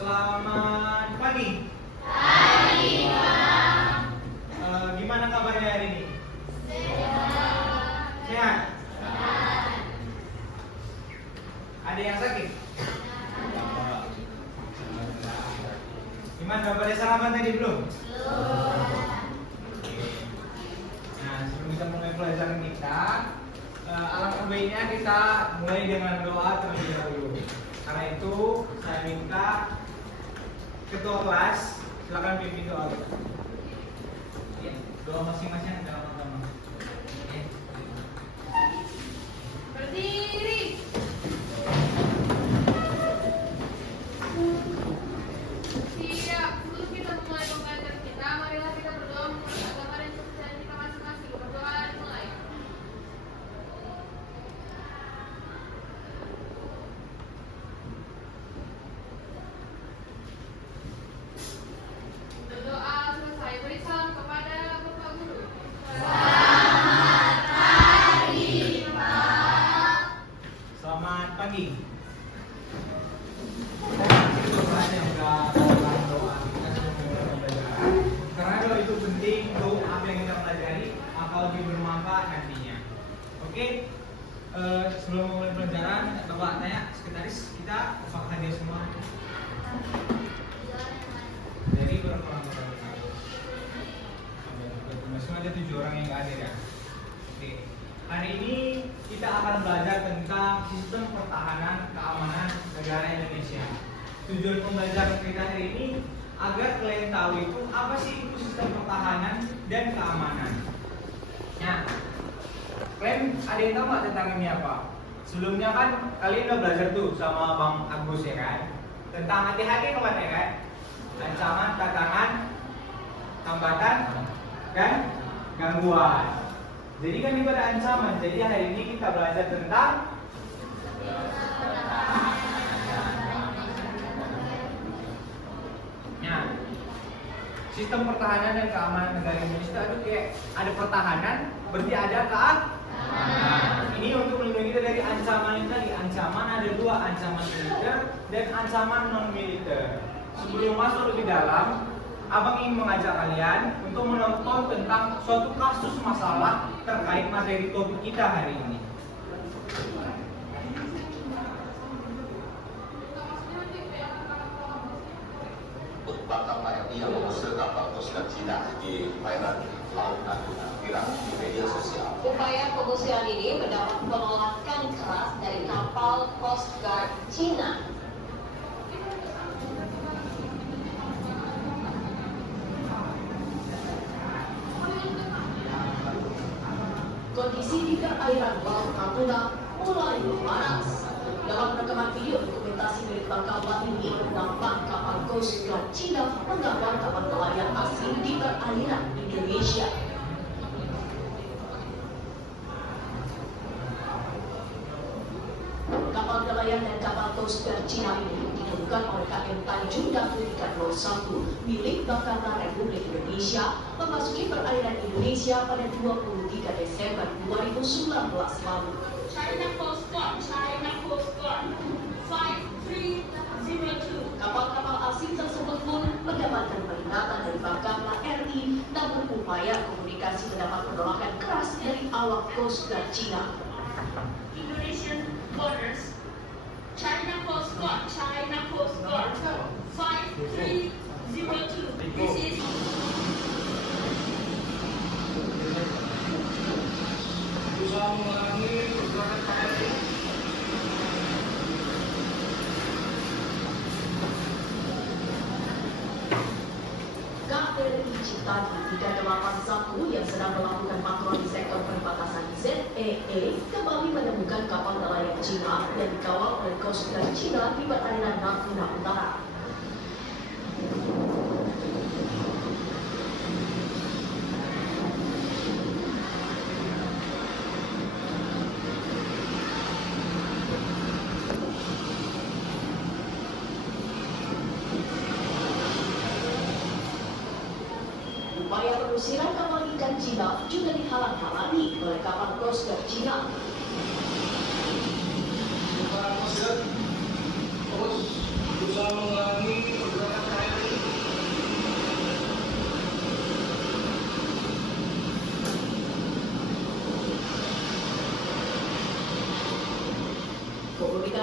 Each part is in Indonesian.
Selamat pagi. Pagi, Bang. Gimana kabarnya hari ini? Sehat? Ada yang sakit? Gimana? Udah pada sarapan tadi belum? Nah, sebelum kita mulai pelajaran kita, alangkah baiknya kita mulai dengan doa terlebih dahulu. Karena itu, saya minta ketua kelas silakan pimpin doa. Ya, doa masing-masing dalam agama. Ya. Berdiri. Siap. Sebelum kita mulai pembelajaran kita, marilah kita berdoa menurut agama dan kepercayaan kita masing-masing. Berdoa dimulai. Berdoa selesai, beri salam kepada Bapak Guru. Selamat pagi. Yang udah melakukan doa kita sebelum mulai pembelajaran. Karena doa itu penting untuk apa yang kita pelajari maka lebih bermanfaat nantinya. Oke. Sebelum mulai pelajaran, Bapak tanya sekretaris kita apakah dia semua? Jadi berapa orang? Masih ada 7 orang yang nggak hadir ya. Oke. Hari ini kita akan belajar tentang sistem pertahanan keamanan negara Indonesia. Tujuan pembelajaran kita hari ini agar kalian tahu itu apa sih itu sistem pertahanan dan keamanan. Nah, kalian ada yang tahu nggak tentang ini apa? Sebelumnya kan kalian udah belajar tuh sama Bang Agus ya kan, tentang hati-hati kemarin ya kan, ancaman, tantangan, hambatan, dan gangguan. Jadi kan ini pada ancaman. Jadi hari ini kita belajar tentang sistem pertahanan dan keamanan negara Indonesia. Itu kayak ada pertahanan, berarti ada keamanan. Ini untuk melindungi kita dari ancaman yang tadi. Ancaman ada 2, ancaman militer dan ancaman non militer. Sebelum masuk lebih dalam, Abang ingin mengajak kalian untuk menonton tentang suatu kasus masalah terkait materi topik kita hari ini. Bakal RI yang mengusir kapal Coast Cina di perairan Laut Natuna viral di media sosial. Upaya pengungsian ini mendapat penolakan keras dari kapal Coast Guard Cina. Kondisi di perairan Laut Natuna mulai memanas. Dalam rekaman video dokumentasi milik Bangkalan ini, nampak kapal Coast Guard Cina menggambar kapal nelayan asing di perairan Indonesia. Kapal nelayan dan kapal Coast Guard Cina ini ditemukan oleh KM Tanjung Datuk ikan 01 milik Bangkalan Republik Indonesia memasuki perairan Indonesia pada 23 Desember 2019 lalu. China Coast Guard 5302. Kapal-kapal asing tersebut pun mendapatkan peringatan dari Bangkalan RI, namun upaya komunikasi mendapat penolakan keras dari awak Coast Guard Cina. Indonesian borders. China Coast Guard 5302. This is KRI Ciptadi 381 yang sedang melakukan patroli sektor perbatasan ZEE kembali menemukan kapal nelayan Cina yang dikawal oleh Coast Guard Cina di perairan Natuna Utara. Upaya pengusiran kapal ikan Cina juga dihalang-halangi oleh kapal Coast Guard Cina. Para masyarakat terus berusaha mengurangi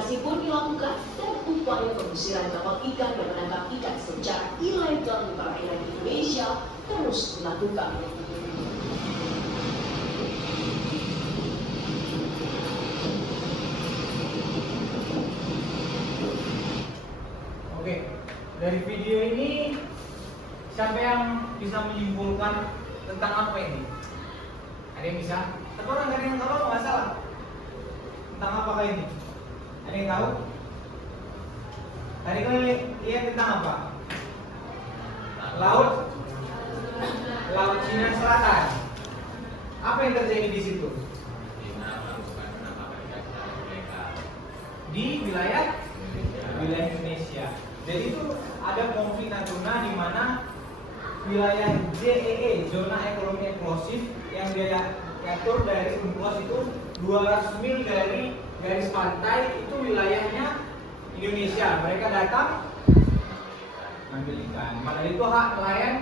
koordinasi pun dilakukan dan upaya pengusiran kapal ikan yang menangkap ikan secara ilegal di perairan Indonesia terus dilakukan. Oke, dari video ini siapa yang bisa menyimpulkan tentang apa ini? Ada yang bisa? Tapi orang ada yang tahu nggak masalah. Tentang apakah ini? Ada yang tahu? Tadi kalian lihat tentang apa? Laut Cina Selatan. Apa yang terjadi di situ? Di wilayah Indonesia. Jadi itu ada konflik Natuna di mana wilayah ZEE, zona ekonomi eksklusif, yang dia diatur dari UNCLOS itu 200 mil dari garis pantai, itu wilayahnya Indonesia. Mereka datang ambil ikan. Maka itu hak nelayan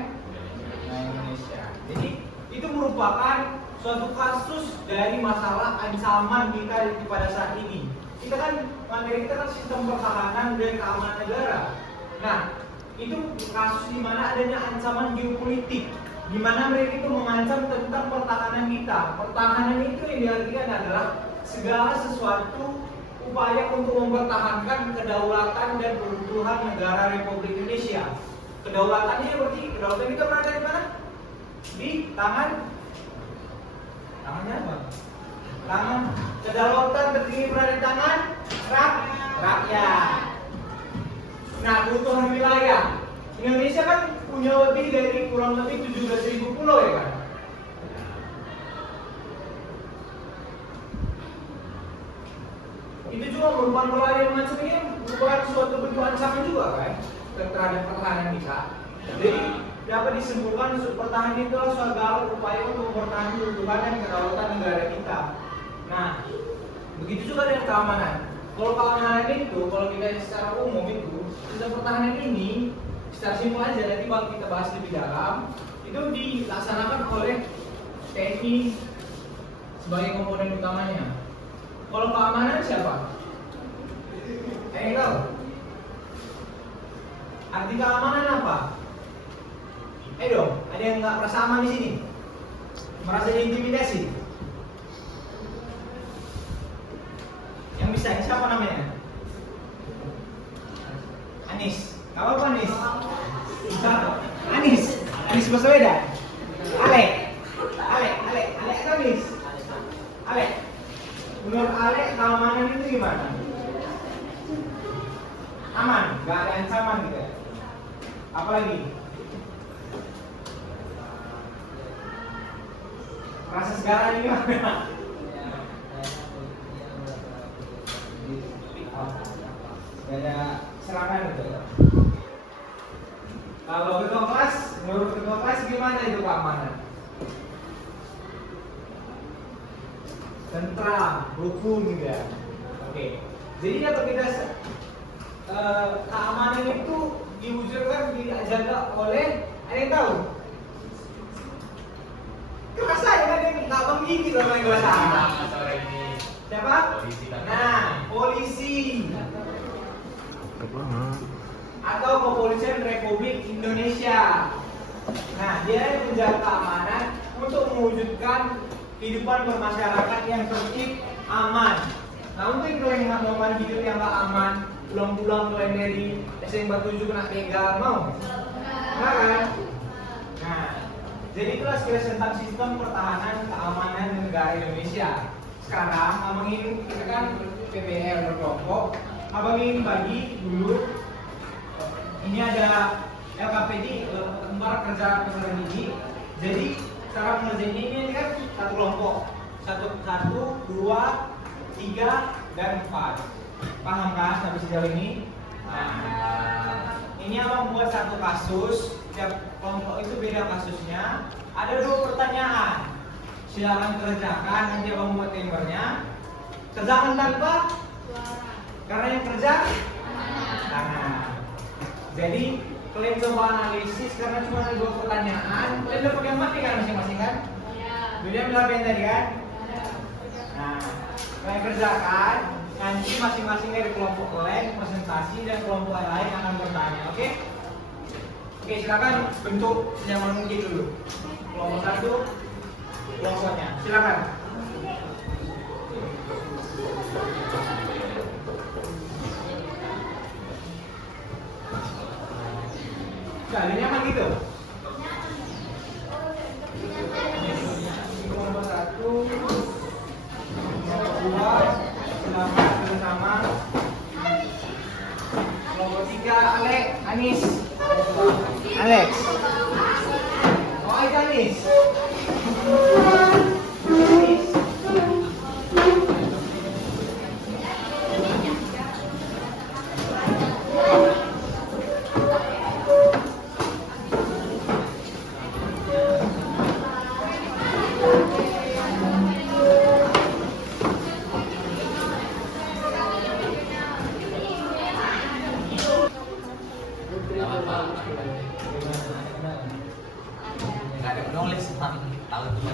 Indonesia. Jadi itu merupakan suatu kasus dari masalah ancaman kita pada saat ini. Kita kan, materi kita kan sistem pertahanan dan keamanan negara. Nah, itu kasus di mana adanya ancaman geopolitik, di mana mereka itu mengancam tentang pertahanan kita. Pertahanan itu yang diartikan adalah segala sesuatu upaya untuk mempertahankan kedaulatan dan keutuhan negara Republik Indonesia. Kedaulatannya berarti kedaulatan kita berada di mana? Di tangannya apa? Tangan. Kedaulatan tertinggi berada di tangan rakyat. Nah, keutuhan wilayah. Indonesia kan punya lebih dari kurang lebih 17.000 pulau ya kan? Itu juga merupakan wilayah macam ini merupakan suatu bentuk ancaman juga kan terhadap pertahanan kita. Jadi dapat disimpulkan pertahanan itu segala upaya untuk mempertahankan keutuhan dan kedaulatan negara kita. Nah, begitu juga dengan keamanan. Kalau keamanan itu, kalau kita secara umum itu, sistem pertahanan ini secara simpel aja, nanti kalau kita bahas lebih dalam, itu dilaksanakan oleh TNI sebagai komponen utamanya. Kalau keamanan siapa? Ada yang tahu? Arti keamanan apa? Dong, ada yang nggak merasa aman di sini? Merasa diintimidasi? Yang bisa, siapa namanya? Anis. Kamu apa Anis? Anis Baswedan. Alek atau Anis? Alek. Menurut Alek, keamanan itu gimana? Aman, nggak ada ancaman gitu ya. Apalagi? Rasa sekarang ini gimana? Gak ada serangan gitu ya. Kalau ketua kelas, menurut ketua kelas gimana itu keamanan? Tentram, rukun gitu ya. Oke. Jadi dapat kita keamanan itu diwujudkan, dijaga oleh, ada yang tahu? Keras aja kan yang nggak menggigit loh main bahasa Arab. Siapa? Nah, polisi. Atau Kepolisian Republik Indonesia. Nah, dia menjaga keamanan untuk mewujudkan kehidupan bermasyarakat yang tertib, aman. Nah, untuk kalian yang mau hidup yang gak aman, pulang-pulang kalian dari SMA 7 kena begal, mau? Enggak kan? Nah, jadi itulah sekilas tentang sistem pertahanan keamanan negara Indonesia. Sekarang, abang ini kita kan PPL berkelompok. Abang ingin bagi dulu. Ini ada LKPD, lembar kerja peserta didik. Jadi cara mengerjainnya ini kan satu kelompok, 1, 2, 3, dan 4. Paham kan sampai sejauh ini? Nah, ini abang buat satu kasus. Setiap kelompok itu beda kasusnya. Ada 2 pertanyaan. Silakan kerjakan. Nanti abang buat timernya. Kerjakan tanpa suara. Karena yang kerja tangan. Jadi kalian coba analisis karena cuma ada 2 pertanyaan. Kalian udah pakai mati kan masing-masing kan? Iya. Beda berapa yang tadi kan? Nah, kalian kerjakan. Nanti masing-masing dari kelompok lain presentasi dan kelompok lain akan bertanya, oke? Oke, silakan bentuk senyaman mungkin dulu. Kelompok satu, kelompoknya, silakan. Kalian nyaman gitu? Kelompok satu, kelompok dua, silakan bersama. Kelompok tiga, Anis. Alex. Oh, itu Anis. Anis. Nggak ada penulis, tahu cuma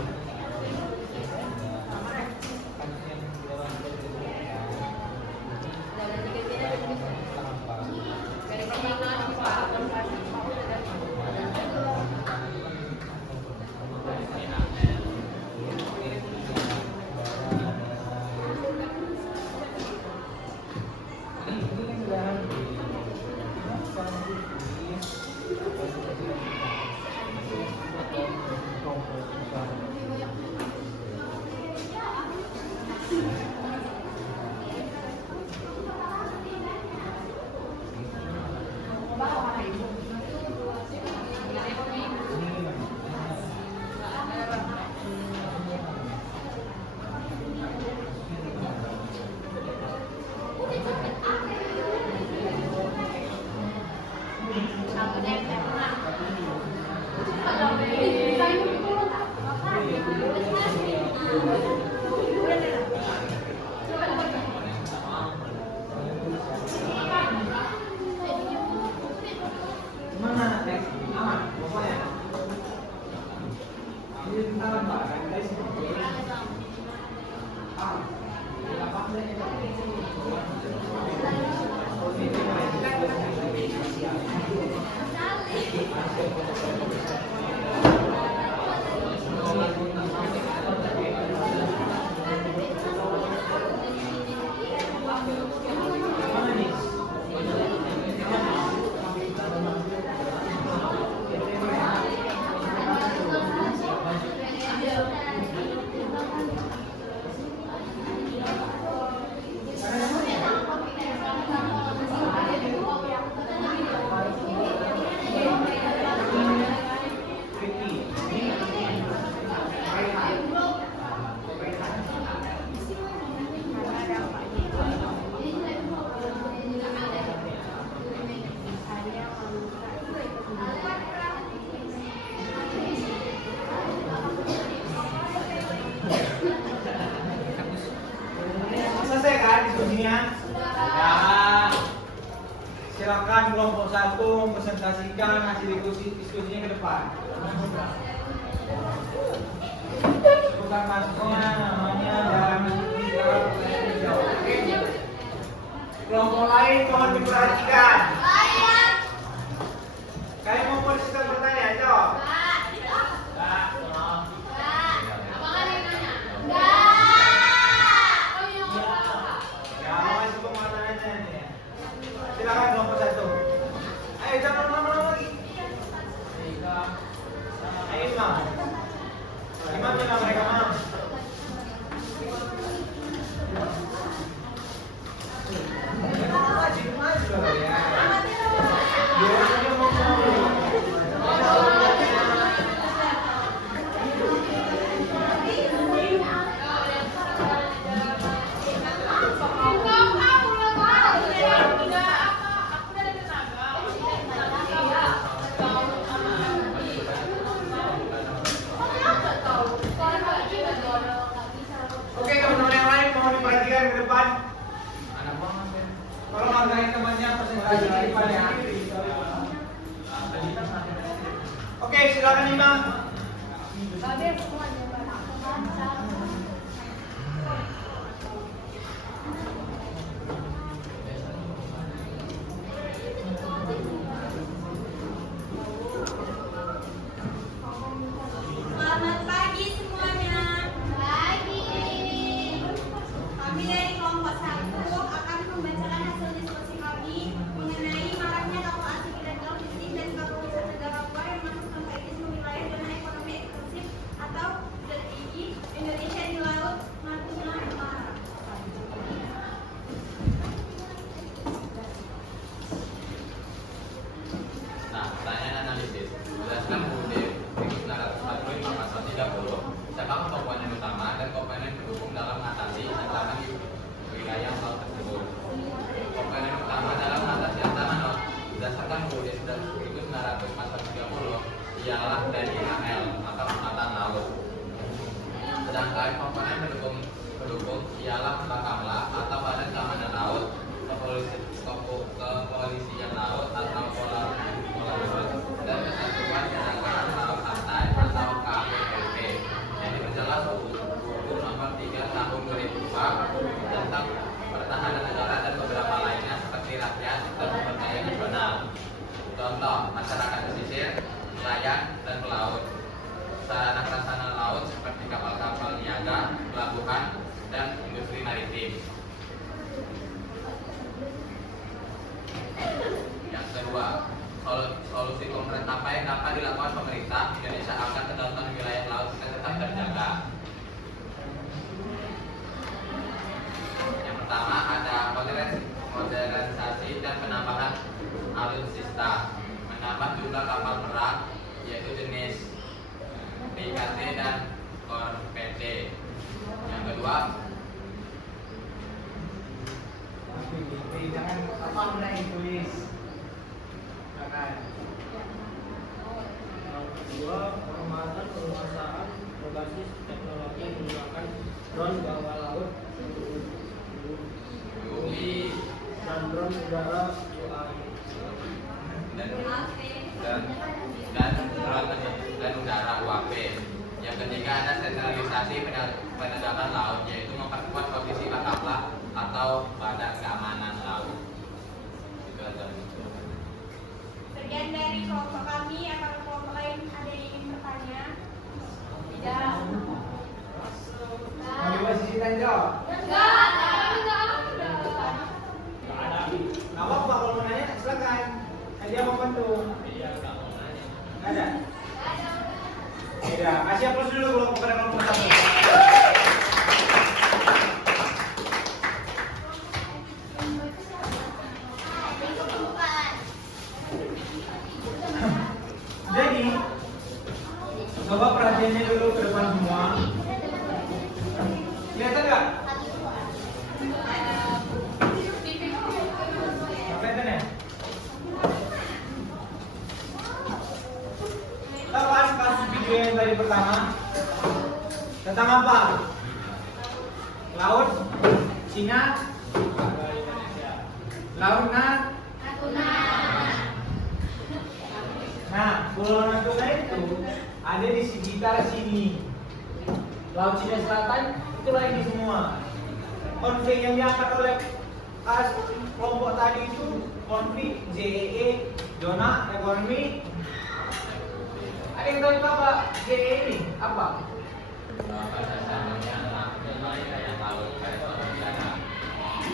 Mana, Lex? Aman, pokoknya. Ini tentang Pak, kan guys? Mana nih? Selesai kan diskusinya? Ya. Silakan kelompok satu mempresentasikan hasil diskusinya ke depan. Sebutkan masuknya, namanya, dan oke. Kelompok lain mohon diperhatikan. Kalian mau persiskan pertanyaan, jawab. Ya, mau kasih pemahaman aja nih ya. Silakan kelompok satu. Ayo jangan lama-lama lagi. Ayo Imam. Imam jangan mereka Imam. Maju ya. Biasanya mau Oke, teman-teman yang lain mohon diperhatikan ke depan. Tolong hargai temannya presentasi ke depan ya. Oke, silakan Imam. kepolisian laut atau pola laut dan kesatuan penangkapan laut pantai atau KPLP yang diperjelas Buku Nomor 3 Tahun 2004 tentang pertahanan negara dan beberapa lainnya seperti rakyat dan sumber daya nasional. Contoh, masyarakat pesisir, nelayan, dan pelaut. Sarana prasarana laut seperti kapal-kapal niaga, pelabuhan, dan industri maritim. Yang kedua, solusi konkret apa yang dapat dilakukan pemerintah Indonesia agar kedaulatan wilayah laut kita tetap terjaga. Yang pertama ada modernisasi dan penambahan alutsista, menambah jumlah kapal perang yaitu jenis PKT dan korvette. Yang kedua, jangan apa benar tulis. Jangan. Kedua, pengembangan penguasaan berbasis teknologi menggunakan drone bawah laut, UI dan drone udara UAV. dan udara UAP. Yang ketiga ada sentralisasi penegakan laut, yaitu memperkuat posisi Batavia atau Badan Keamanan Laut. Itu aja. Sekian dari kelompok kami. Apakah kelompok lain ada yang ingin bertanya? Tidak. Mau coba sisi jawab? Enggak. Nggak apa-apa, kalau mau nanya silakan. Hadiah apa bantu? Nggak ada? Tidak. Kasih aplaus dulu kalau kepada kelompok satu. Jadi, coba perhatiannya dulu ke depan semua. Kelihatan nggak? Kelihatan ya? Kita bahas kasus video yang tadi pertama tentang apa? Laut Cina, Laut Natuna. Nah, Pulau Natuna itu ada di sekitar sini. Laut Cina Selatan itulah ini semua. Konflik yang diangkat oleh kelompok tadi itu konflik JEE, zona ekonomi. Ada yang tahu apa JEE ini? Apa?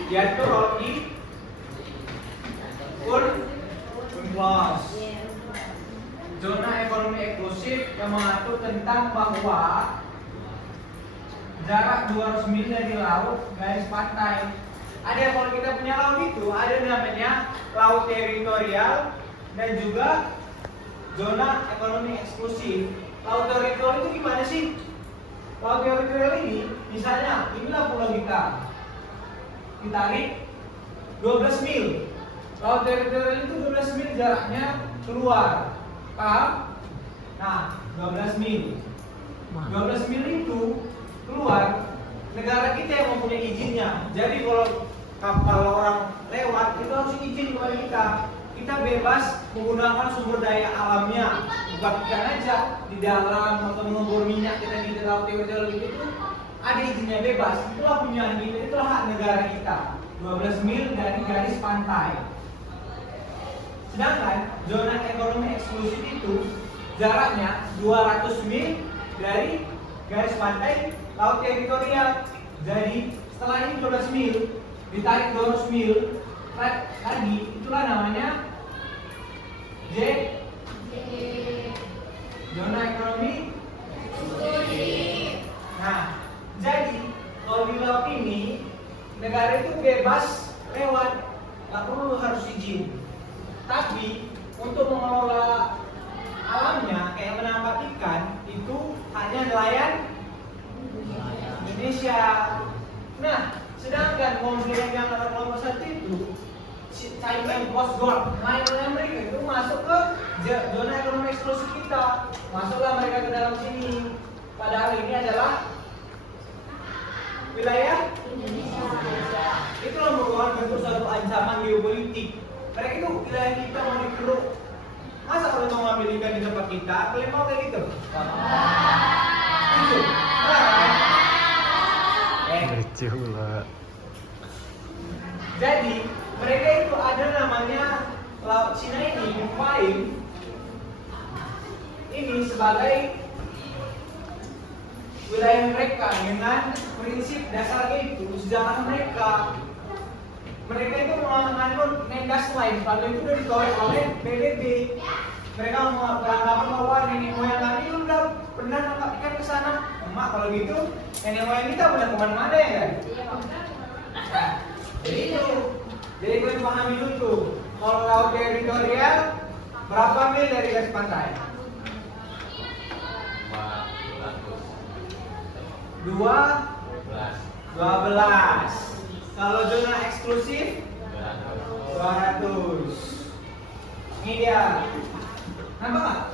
Diatur oleh UNCLOS, zona ekonomi eksklusif yang mengatur tentang bahwa jarak 200 mil dari laut garis pantai. Ada kalau kita punya laut itu ada namanya laut teritorial dan juga zona ekonomi eksklusif. Laut teritorial itu gimana sih? Laut teritorial ini, misalnya inilah pulau kita, ditarik 12 mil. Laut teritorial itu 12 mil jaraknya keluar, paham? Nah, 12 mil. 12 mil itu keluar, negara kita yang mempunyai izinnya. Jadi kalau kapal orang lewat itu harus izin kepada kita. Kita bebas menggunakan sumber daya alamnya, bukan ikan aja di dalam atau mengebor minyak kita di laut teritorial itu ada izinnya bebas. Itulah punya kita, itulah hak negara kita. 12 mil dari garis pantai. Sedangkan zona ekonomi eksklusif itu jaraknya 200 mil dari garis pantai laut teritorial. Jadi setelah ini 12 mil ditarik 200 mil lagi, itulah namanya zona ekonomi. Nah, jadi kalau di laut ini negara itu bebas lewat, nggak perlu harus izin. Tapi untuk mengelola alamnya kayak menangkap ikan itu hanya nelayan Indonesia. Nah, sedangkan konflik yang diangkat kelompok satu itu China Coast Guard, nelayan mereka itu masuk ke zona ekonomi eksklusif kita. Masuklah mereka ke dalam sini. Padahal ini adalah wilayah Indonesia. Itu merupakan bentuk suatu ancaman geopolitik. Mereka itu wilayah kita mau dikeruk. Masa kalau mau ngambil ikan di tempat kita, kalian mau kayak gitu? Setuju? Lucu lah. Jadi mereka itu ada namanya Laut Cina ini nyumpain ini sebagai wilayah mereka dengan prinsip dasarnya itu sejarah mereka. Mereka itu menganut Mendas lain, kalau itu udah ditolak oleh PBB. Mereka beranggapan bahwa nenek moyang kami udah pernah nangkap ikan ke sana. Emak kalau gitu nenek moyang kita udah kemana-mana ya kan? Nah, jadi itu, jadi kalian pahami dulu tuh. Kalau laut teritorial berapa mil dari garis pantai? 12. Kalau zona eksklusif 200. Ini dia. Nampak nggak?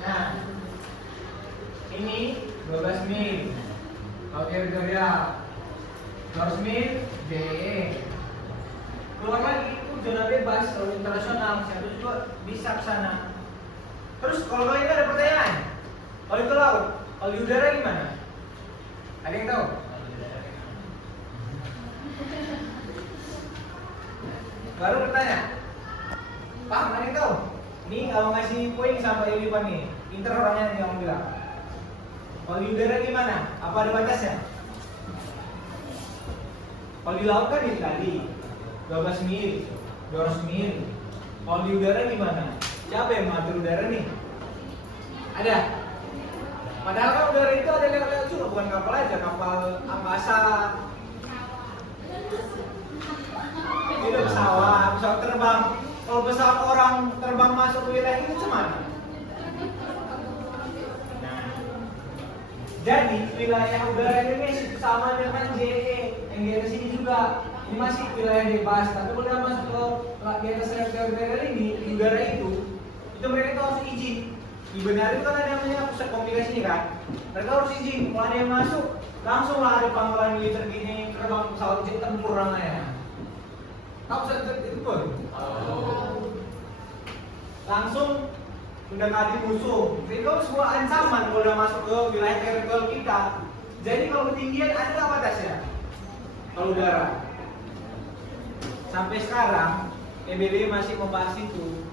Nah, ini 12 mil. Laut teritorial 200 mil JE. Keluar lagi itu zona bebas kalau internasional, satu juga bisa ke sana. Terus kalau kalian ada pertanyaan, kalau itu laut, kalau di udara gimana? Ada yang tahu? Baru bertanya, paham? Ada yang tahu? Ini kalau ngasih poin sampai ini Pak nih, pinter orangnya nih yang bilang. Kalau di udara gimana? Apa ada batasnya? Kalau di laut kan ini tadi 12 mil, 200 mil. Kalau di udara gimana? Siapa yang mengatur udara nih? Ada? Padahal kan udara itu ada lewat-lewat juga, bukan kapal aja, kapal angkasa. Itu pesawat terbang. Kalau pesawat orang terbang masuk ke wilayah itu gimana? Nah, jadi wilayah udara Indonesia itu sama dengan JE yang di atas ini juga. Ini masih wilayah bebas, tapi kalau masuk ke di atas teritorial ini, di udara itu mereka itu harus izin. Di Benar itu kan ada namanya pusat komunikasi ini kan, mereka harus izin. Kalau ada yang masuk, langsung lah ada pangkalan militer gini, terbang pesawat jet tempur namanya. Tahu pusat itu pun? Langsung mendekati musuh. Jadi kalau sebuah ancaman kalau udah masuk ke wilayah teritorial kita. Jadi kalau ketinggian ada nggak batasnya? Kalau udara. Sampai sekarang PBB masih membahas itu.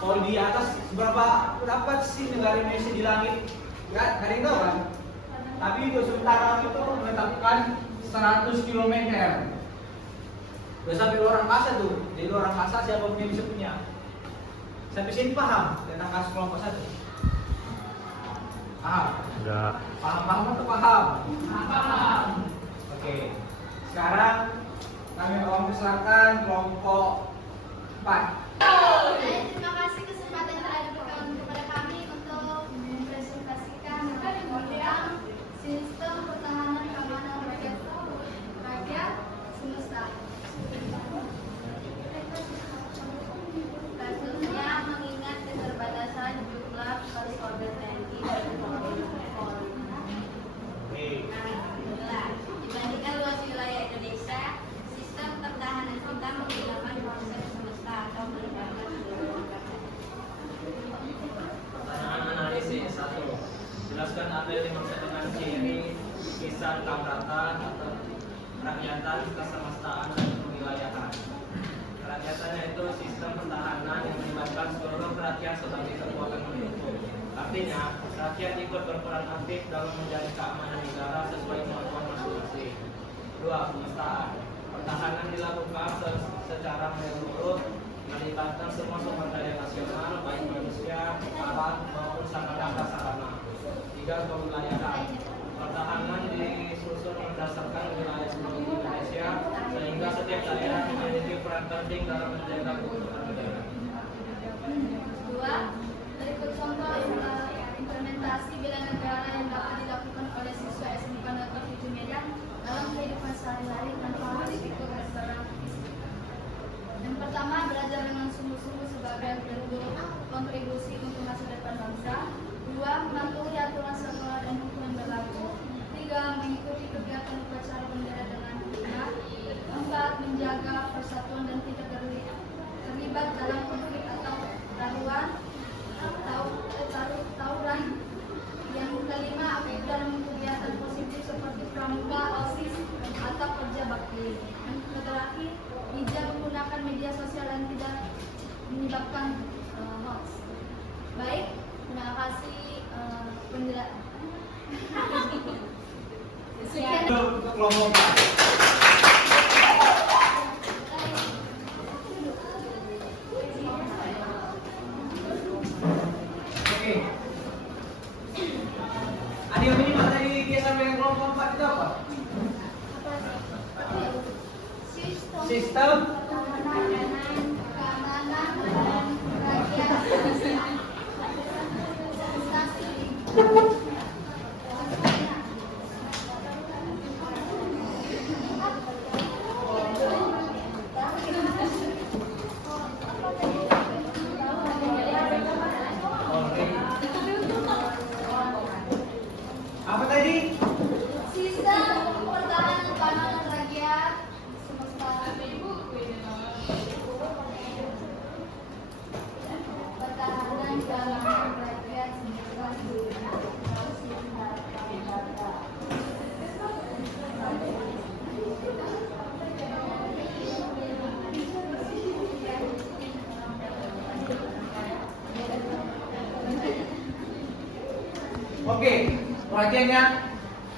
Kalau di atas berapa sih negara Indonesia di langit? Nggak ada yang tahu kan? Tapi untuk sementara itu menetapkan 100 km. Udah sampai luar angkasa tuh. Jadi luar angkasa siapa punya bisa punya. Sampai sini paham tentang kasus kelompok 1? Paham? Enggak. Paham atau paham? Paham. Oke. Sekarang kami mempersilakan kelompok 4. Terima kasih kesempatan yang telah diberikan kepada kami untuk mempresentasikan tentang sistem pertahanan keamanan rakyat semesta. Kasusnya mengingat keterbatasan jumlah personel TNI dan Polri. Dibandingkan luas wilayah Indonesia, sistem pertahanan kita menggunakan konsep semesta atau melibatkan seluruh angkatan. Pertanyaan analisis 1. Jelaskan apa yang dimaksud dengan ciri kisah kamratan atau kerakyatan, kesemestaan, dan kewilayahan. Kerakyatannya itu sistem pertahanan yang melibatkan seluruh rakyat sebagai kekuatan pendukung. Artinya, rakyat ikut berperan aktif dalam menjaga keamanan negara sesuai kemampuan masing-masing. 2. Semestaan. Pertahanan dilakukan secara menyeluruh, melibatkan semua sumber daya nasional, baik manusia, alat, maupun sarana prasarana. 3. Kewilayahan. Pertahanan disusun berdasarkan wilayah seluruh Indonesia, sehingga setiap daerah memiliki peran penting dalam menjaga keutuhan negara. 2. Berikut contoh implementasi bela negara yang dapat dilakukan oleh siswa SMK Dr. Viju Medan dalam kehidupan sehari-hari tanpa harus ikut restoran. Yang pertama, belajar dengan sungguh-sungguh sebagai bentuk kontribusi untuk masa depan bangsa. menggunakan mouse. Baik, terima kasih penjelasan. Sekian. Untuk kelompok A. Oke. Adik ini materi dia sampaikan kelompok 4 itu apa? Sistem keamanan rakyat. apa tadi? Sistem pertahanan keamanan rakyat semesta. Pertahanan keamanan rakyat semesta. Oke, perhatiannya.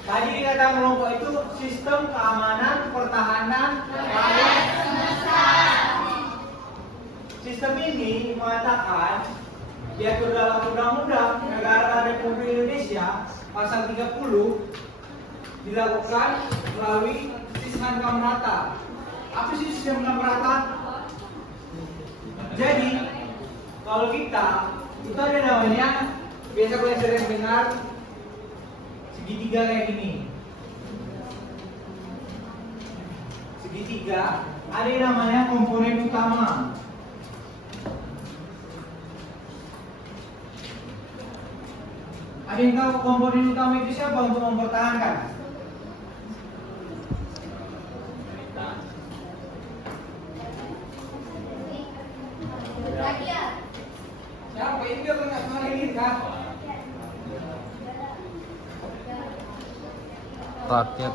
Tadi dikatakan kelompok itu sistem keamanan pertahanan rakyat. Sistem ini mengatakan diatur dalam Undang-Undang Negara Republik Indonesia pasal 30 dilakukan melalui sistem kaum rata. Apa sih sistem kaum rata? Jadi kalau kita itu ada namanya, biasa kalian sering dengar segitiga kayak gini. Segitiga ada yang namanya komponen utama. Ada yang tahu komponen utama itu siapa untuk mempertahankan? Rakyat. Siapa itu yang nggak kenal ini kan? Rakyat.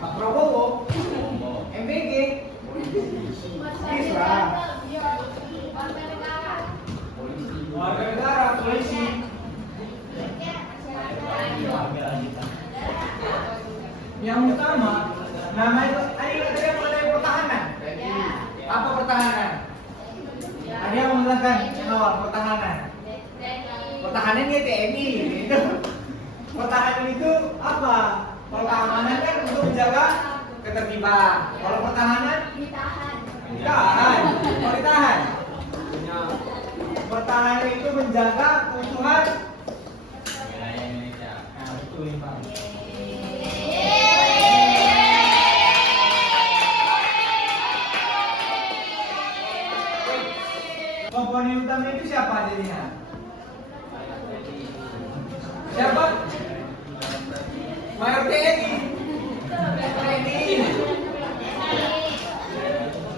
Pak Prabowo, MBG, Islam, warga negara, polisi. Yang utama, nama itu, tadi mengenai pertahanan. Apa pertahanan? Ada yang mengatakan yang awal pertahanan. Pertahanannya TNI. Gitu. Pertahanan itu apa? Kalau keamanan kan untuk menjaga ketertiban. Kalau pertahanan Ditahan. ditahan. Kalau ditahan, pertahanan itu menjaga keutuhan wilayah Indonesia. Nah, betul ini Pak. Komponen utama itu siapa jadinya? Siapa? Mayor TNI. TNI.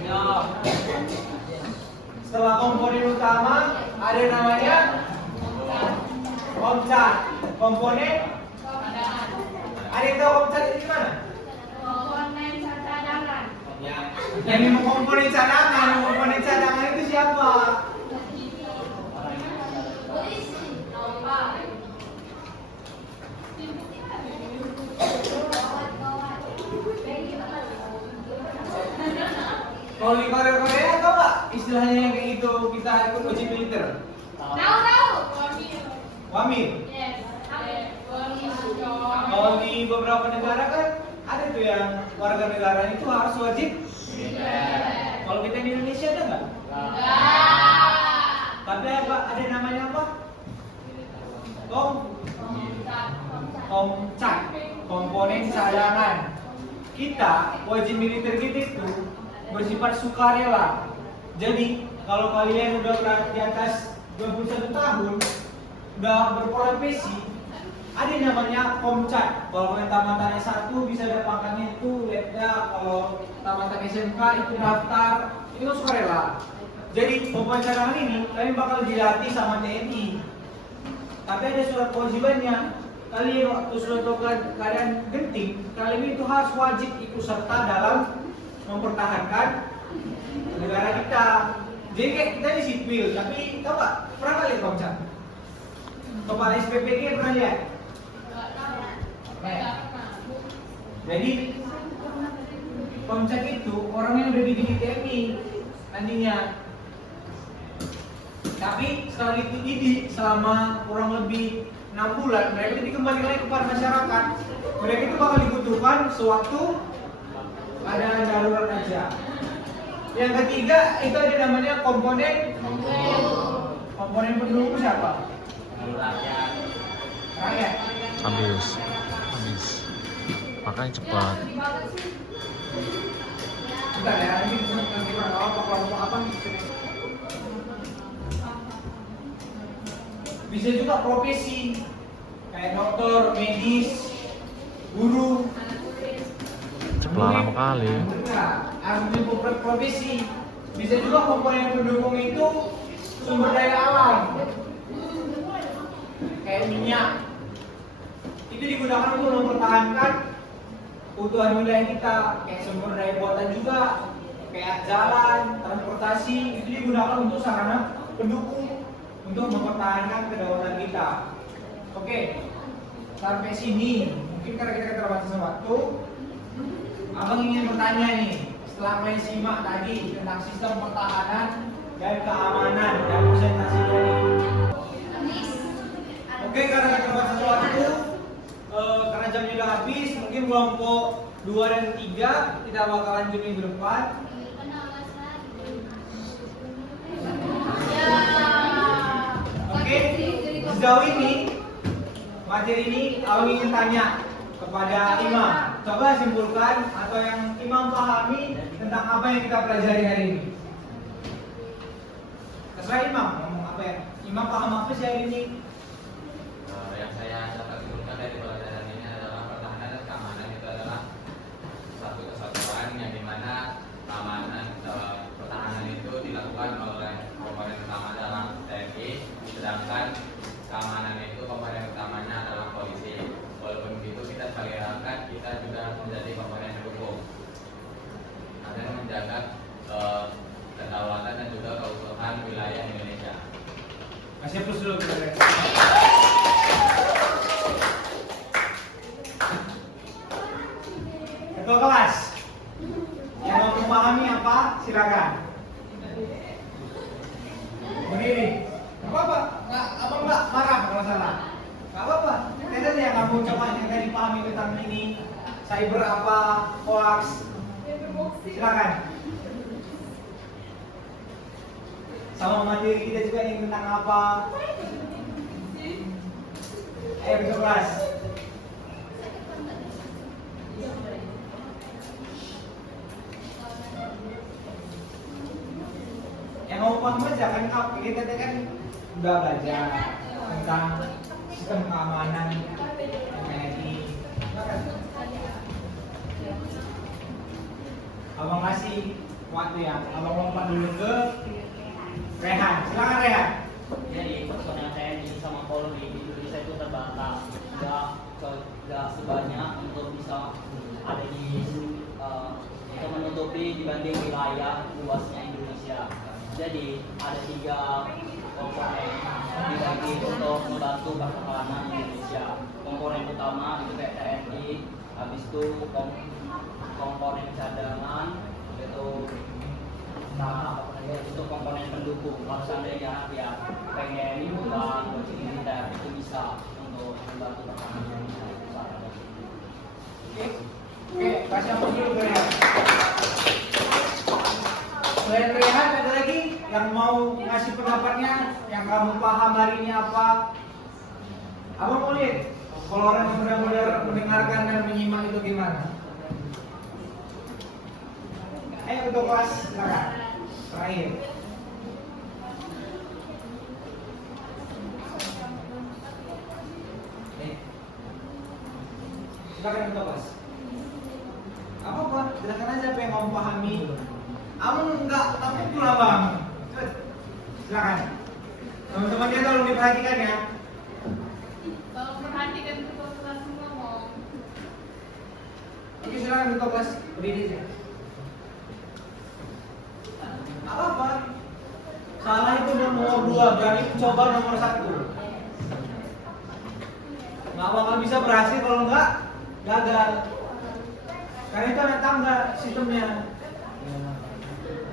Ya. Setelah komponen utama ada namanya Komcat. Komponen. Ada yang tahu Komcat itu di mana? Yang komponen cadangan itu siapa? Kalau di Korea tau nggak istilahnya yang kayak gitu kita ikut uji militer? Wamil. Kalau di beberapa negara kan ada tuh yang warga negara itu harus wajib. Kalau kita di Indonesia ada nggak? Tapi ada namanya apa? Komcat, komponen cadangan. Kita wajib militer kita itu bersifat sukarela. Jadi kalau kalian udah di atas 21 tahun, udah berprofesi, ada yang namanya komcat. Kalau kalian tamatan S1 bisa dapatkannya itu letda. Kalau tamatan SMK itu daftar, itu sukarela. Jadi komponen cadangan ini kalian bakal dilatih sama TNI. Tapi ada surat kewajibannya. Kalian waktu suatu keadaan genting, kalian itu harus wajib ikut serta dalam mempertahankan negara kita. Jadi kayak kita di sipil, tapi tau gak? Pernah nggak lihat Komcat? Kepala SPPG pernah lihat? Pernah. Jadi Komcat itu orang yang udah dididik TNI nantinya. Tapi setelah dididik selama kurang lebih 6 bulan, mereka itu dikembalikan lagi kepada masyarakat. Mereka itu bakal dibutuhkan sewaktu ada darurat aja. Yang ketiga itu ada namanya komponen pendukung siapa? Rakyat. Habis. Makanya cepat. Bentar ya, ini nanti kelompok apa nih? Bisa juga profesi kayak dokter, medis, guru. Cepat lama kali. Argumen profesi. Bisa juga komponen pendukung itu sumber daya alam. Kayak minyak. Itu digunakan untuk mempertahankan keutuhan wilayah kita. Kayak sumber daya buatan juga, kayak jalan, transportasi, itu digunakan untuk sarana pendukung untuk mempertahankan kedaulatan kita. Oke, sampai sini mungkin karena kita keterbatasan waktu, abang ingin bertanya nih, setelah main simak tadi tentang sistem pertahanan dan keamanan dan presentasi tadi. Oke, karena keterbatasan waktu, karena jamnya udah habis, mungkin kelompok 2 dan 3 kita bakal lanjut minggu depan. Oke, sejauh ini materi ini abang ingin tanya kepada Imam. Coba simpulkan atau yang Imam pahami tentang apa yang kita pelajari hari ini. Terserah Imam ngomong apa ya. Imam paham apa sih hari ini? Yang saya dapat simpulkan dari pelajaran ini adalah pertahanan dan keamanan itu adalah satu kesatuan yang dimana keamanan pertahanan itu dilakukan oleh komponen utama dalam TNI, sedangkan keamanan itu komponen utamanya adalah polisi. Walaupun begitu kita sebagai rakyat kita juga menjadi komponen pendukung dan menjaga kedaulatan dan juga keutuhan wilayah Indonesia. Masih plus dulu kita. Ketua kelas yang mau memahami apa silakan. Berdiri. Gak apa-apa, abang nggak marah kalau salah. Gak apa-apa. Kita yang kamu coba yang tadi pahami tentang ini, cyber apa, hoax. Silakan. Sama materi kita juga yang tentang apa. Ayo ke kelas. Yang mau paham aja kan kita kan udah belajar tentang sistem keamanan TNI. Abang kasih waktu ya. Abang lompat dulu ke Rehan. Silakan Rehan. Jadi personel TNI sama Polri di Indonesia itu terbatas, tidak sebanyak untuk bisa ada di untuk menutupi dibanding wilayah luasnya Indonesia. Jadi ada 3 komponen dibagi untuk membantu pertahanan Indonesia. Komponen utama itu TNI, habis itu komponen cadangan itu untuk komponen pendukung. Kalau seandainya ya pengen bukan militer itu bisa untuk membantu pertahanan Indonesia. Oke, kasih apa dulu ke Rehan. Selain Rehan ada lagi yang mau ngasih pendapatnya, yang kamu paham hari ini apa? Abang mau lihat kalau orang yang benar-benar mendengarkan dan menyimak itu gimana? Ayo ketua kelas, silakan. Terakhir. Silakan ketua kelas. Apa? Silakan aja apa yang kamu pahami. Kamu enggak takut pula bang. Silakan. Teman-teman dia tolong diperhatikan ya. Kalau perhatikan ketua kelas ngomong. Oke, silakan ketua kelas berdiri aja. Apa? Salah itu nomor 2, berani mencoba nomor 1. Nggak bakal bisa berhasil kalau nggak gagal. Karena itu ada tangga sistemnya.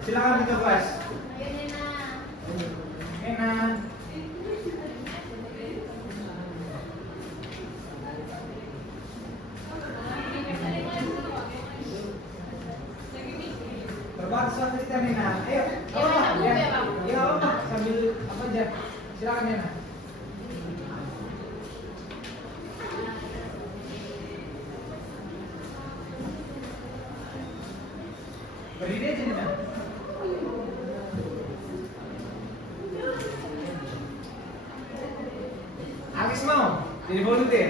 Silakan kita kelas. Enak. Terbatas kita Nena. Ayo, apa? Ya, ya apa? Sambil apa aja. Silakan Nena. Berdiri aja Nena. Alex mau jadi volunteer?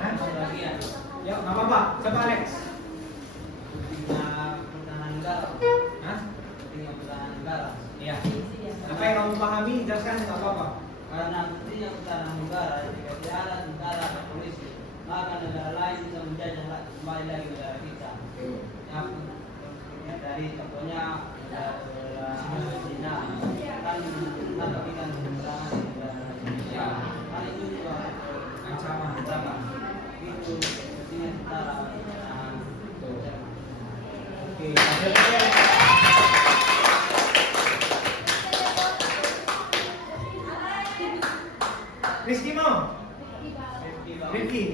Hah? Ya, nggak apa-apa. Coba Alex. Pertahanan negara. Hah? Kepentingan pertahanan negara. Iya. Apa yang kamu pahami, jelaskan nggak apa-apa. Karena kepentingan pertahanan negara jika tidak ada tentara dan polisi, maka negara lain bisa menjajah kembali lagi negara kita. Ya, dari contohnya negara Cina kan kita menyerang negara Indonesia. Hal itu juga Ancaman. itu kepentingan tentara. Oke. Rizky mau? Rizky.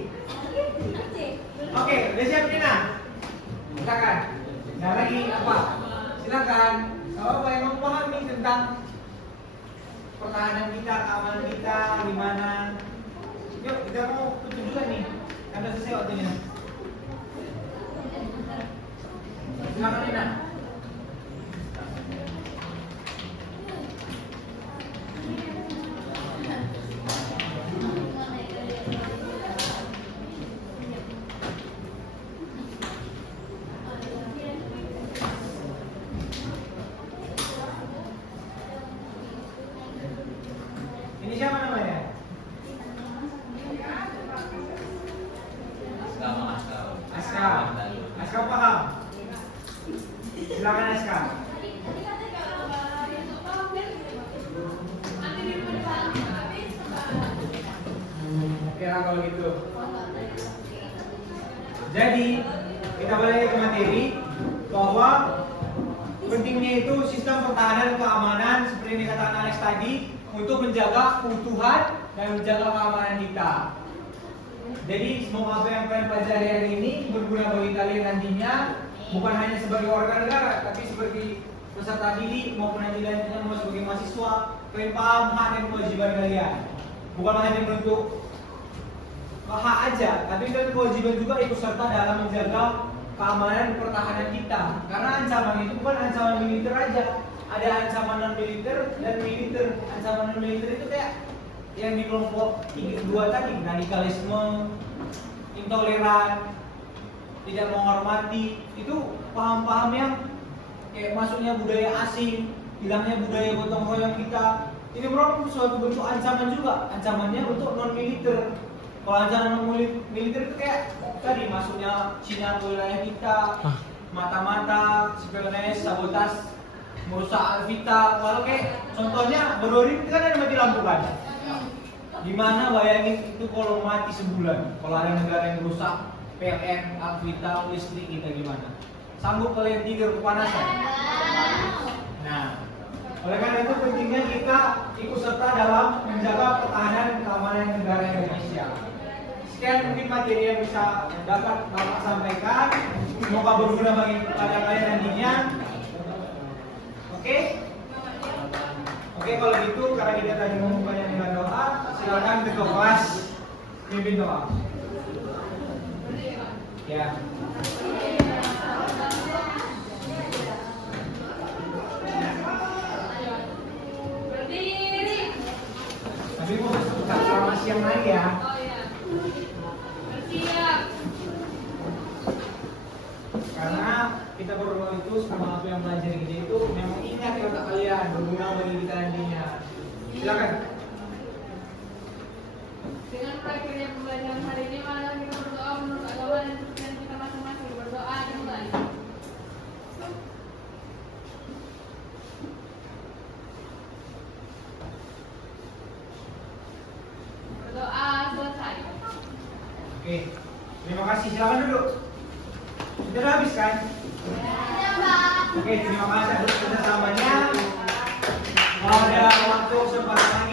Oke, udah siap Nina? Silakan. Nah lagi apa? Silakan. Apa yang kamu pahami tentang pertahanan kita, keamanan kita, gimana? Yuk kita mau tutup juga nih. Karena selesai waktunya. Silakan Nina. Ini siapa namanya? Aska. Aska paham? Silakan Aska. Oke lah kalau gitu. Jadi kita balik ke materi bahwa pentingnya itu sistem pertahanan keamanan seperti yang dikatakan Alex tadi untuk menjaga keutuhan dan menjaga keamanan kita. Jadi semoga apa yang kalian pelajari hari ini berguna bagi kalian nantinya, bukan hanya sebagai warga negara, tapi sebagai peserta didik maupun nanti nantinya mau sebagai mahasiswa. Kalian paham hak dan kewajiban kalian. Bukan hanya menuntut hak aja, tapi kalian kewajiban juga ikut serta dalam menjaga keamanan pertahanan kita. Karena ancaman itu bukan ancaman militer aja, ada ancaman non militer dan militer. Ancaman non militer itu kayak yang di kelompok 2 tadi, radikalisme, intoleran, tidak menghormati, itu paham-paham yang kayak masuknya budaya asing, hilangnya budaya gotong royong kita. Ini merupakan suatu bentuk ancaman juga, ancamannya untuk non militer. Kalau ancaman non militer itu kayak tadi masuknya Cina ke wilayah kita, mata-mata, spionase, sabotas, merusak alvita. Kalau kayak contohnya baru ini kan ada mati lampu kan? Gimana bayangin itu kalau mati sebulan? Kalau ada negara yang rusak PLN, alvita, listrik kita gimana? Sanggup kalian tidur kepanasan? Nah, oleh karena itu pentingnya kita ikut serta dalam menjaga pertahanan keamanan negara Indonesia. Sekian mungkin materi yang bisa dapat Bapak sampaikan. Semoga berguna bagi kalian nantinya. Oke? Oke, kalau gitu karena kita tadi membukanya dengan doa, silakan ketua kelas pimpin doa. Ya. Tapi mau buka selama siang lagi ya. Karena kita berdoa itu sama apa yang belajar kita itu memang ingat ya otak kalian, berguna bagi kita nantinya. Silakan. Dengan prakerja pembelajaran hari ini, mari kita berdoa menurut agama dan kepercayaan kita masing-masing. Berdoa dimulai. Oke, terima kasih. Silakan duduk. Sudah habis kan? Ya, Mbak. Oke, terima kasih atas kerjasamanya. Pada waktu kesempatan